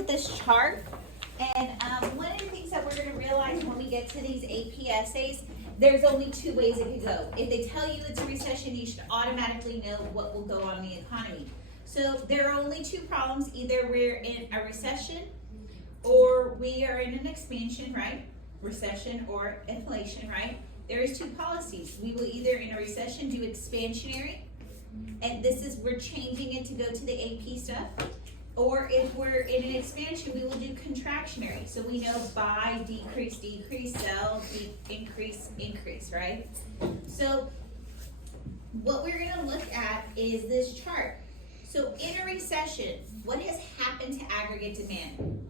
at this chart, and one of the things that we're gonna realize when we get to these AP essays, there's only two ways it could go. If they tell you it's a recession, you should automatically know what will go on in the economy. So there are only two problems: either we're in a recession, or we are in an expansion, right? Recession or inflation, right? There is two policies. We will either in a recession do expansionary, and this is, we're changing it to go to the AP stuff, or if we're in an expansion, we will do contractionary. So we know buy, decrease, decrease, sell, increase, increase, right? So what we're gonna look at is this chart. So in a recession, what has happened to aggregate demand?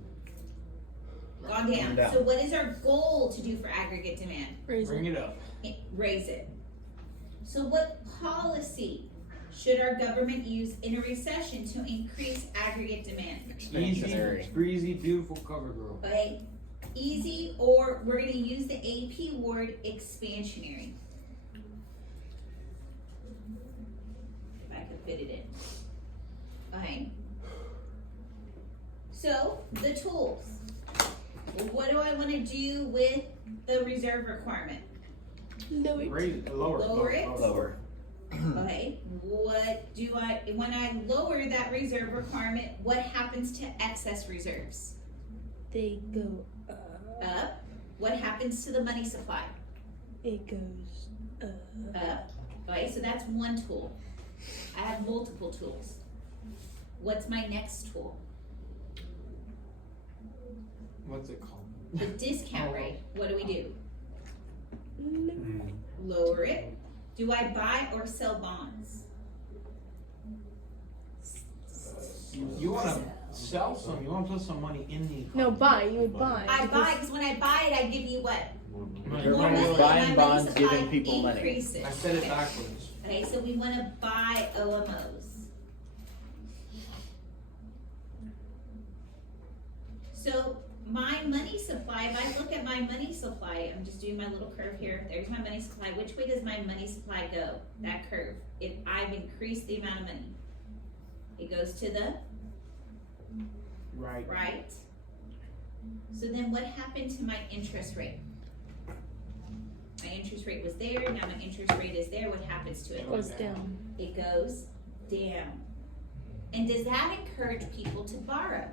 Gone down. So what is our goal to do for aggregate demand? Bring it up. Raise it. So what policy should our government use in a recession to increase aggregate demand? Easy, breezy, beautiful cover girl. Okay, easy, or we're gonna use the AP word expansionary. If I could fit it in. Okay. So, the tools. What do I wanna do with the reserve requirement? Raise it, Lower it? Lower. Okay, what do when I lower that reserve requirement, what happens to excess reserves? They go Up. What happens to the money supply? It goes Up. Okay, so that's one tool. I have multiple tools. What's my next tool? What's it called? The discount rate. What do we do? Mm. Lower it. Do I buy or sell bonds? You wanna sell some, you wanna put some money in the economy. No, buy. You would buy. I buy, because when I buy it, I give you what? You're More money, buying my bonds, money supply giving people money. increases. I said it backwards. Okay, so we wanna buy OMOs. So my money supply, if I look at my money supply, I'm just doing my little curve here. There's my money supply. Which way does my money supply go? That curve. If I've increased the amount of money, it goes to the Right. right. So then what happened to my interest rate? My interest rate was there, now my interest rate is there. What happens to it? Goes down. It goes down. And does that encourage people to borrow?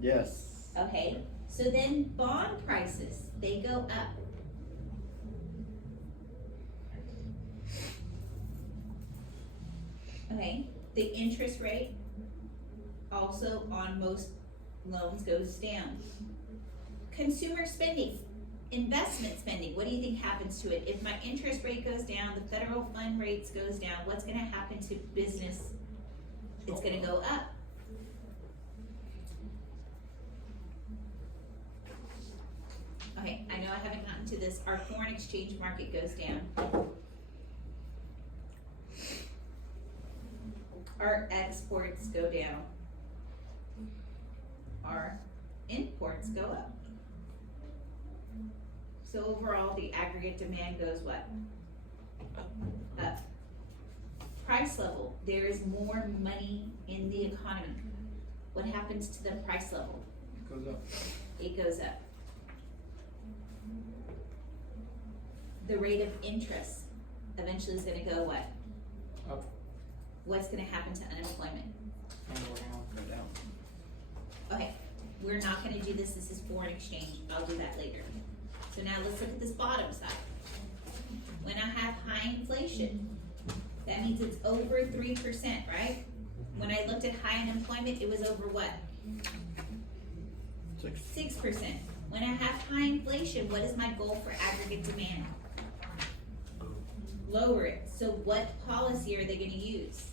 Yes. Okay, so then bond prices, they go up. Okay, the interest rate also on most loans goes down. Consumer spending, investment spending, what do you think happens to it? If my interest rate goes down, the federal fund rates goes down, what's gonna happen to business? It's gonna go up. Okay, I know I haven't gotten to this. Our foreign exchange market goes down. Our exports go down. Our imports go up. So overall, the aggregate demand goes what? Up. Price level, there is more money in the economy. What happens to the price level? Goes up. It goes up. The rate of interest eventually is gonna go what? Up. What's gonna happen to unemployment? Go down. Okay, we're not gonna do this is foreign exchange, I'll do that later. So now let's look at this bottom side. When I have high inflation, that means it's over 3%, right? When I looked at high unemployment, it was over what? 6%. When I have high inflation, what is my goal for aggregate demand? Lower it. So what policy are they gonna use?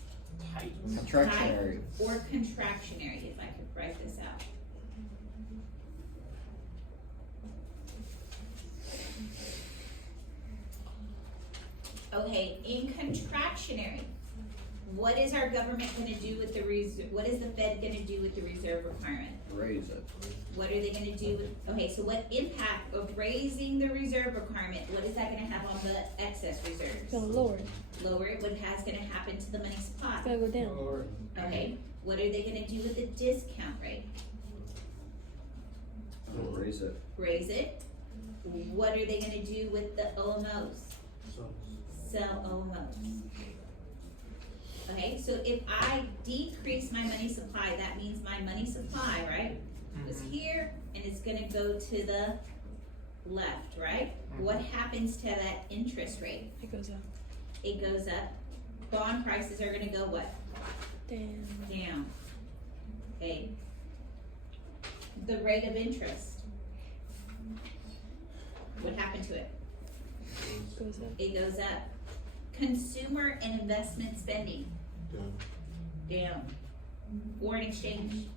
Tight. Contractionary. Or contractionary, if I could write this out. Okay, in contractionary, what is our government gonna do with the what is the Fed gonna do with the reserve requirement? Raise it. What are they gonna do with, okay, so what impact of raising the reserve requirement, what is that gonna have on the excess reserves? It's gonna lower it. Lower it, what has gonna happen to the money supply? It's gonna go down. Lower. Okay, what are they gonna do with the discount rate? Raise it. raise it. What are they gonna do with the OMOs? Sell OMOs. Okay, so if I decrease my money supply, that means my money supply, right, was here, and it's gonna go to the left, right? What happens to that interest rate? It goes up. It goes up. Bond prices are gonna go what? Damn. Down. Okay. The rate of interest. What happened to it? Goes up. It goes up. Consumer and investment spending. Down. Foreign exchange.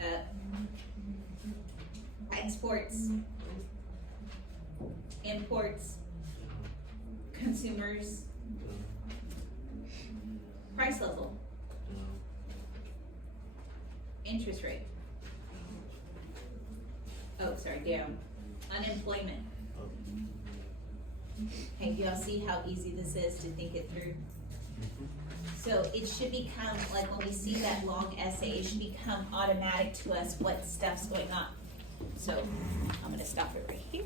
Up. Exports. Imports. Consumers. Price level. Interest rate. Oh, sorry, down. Unemployment. Okay, do y'all see how easy this is to think it through? So it should become, like when we see that long essay, it should become automatic to us what stuff's going on. So I'm gonna stop it right here.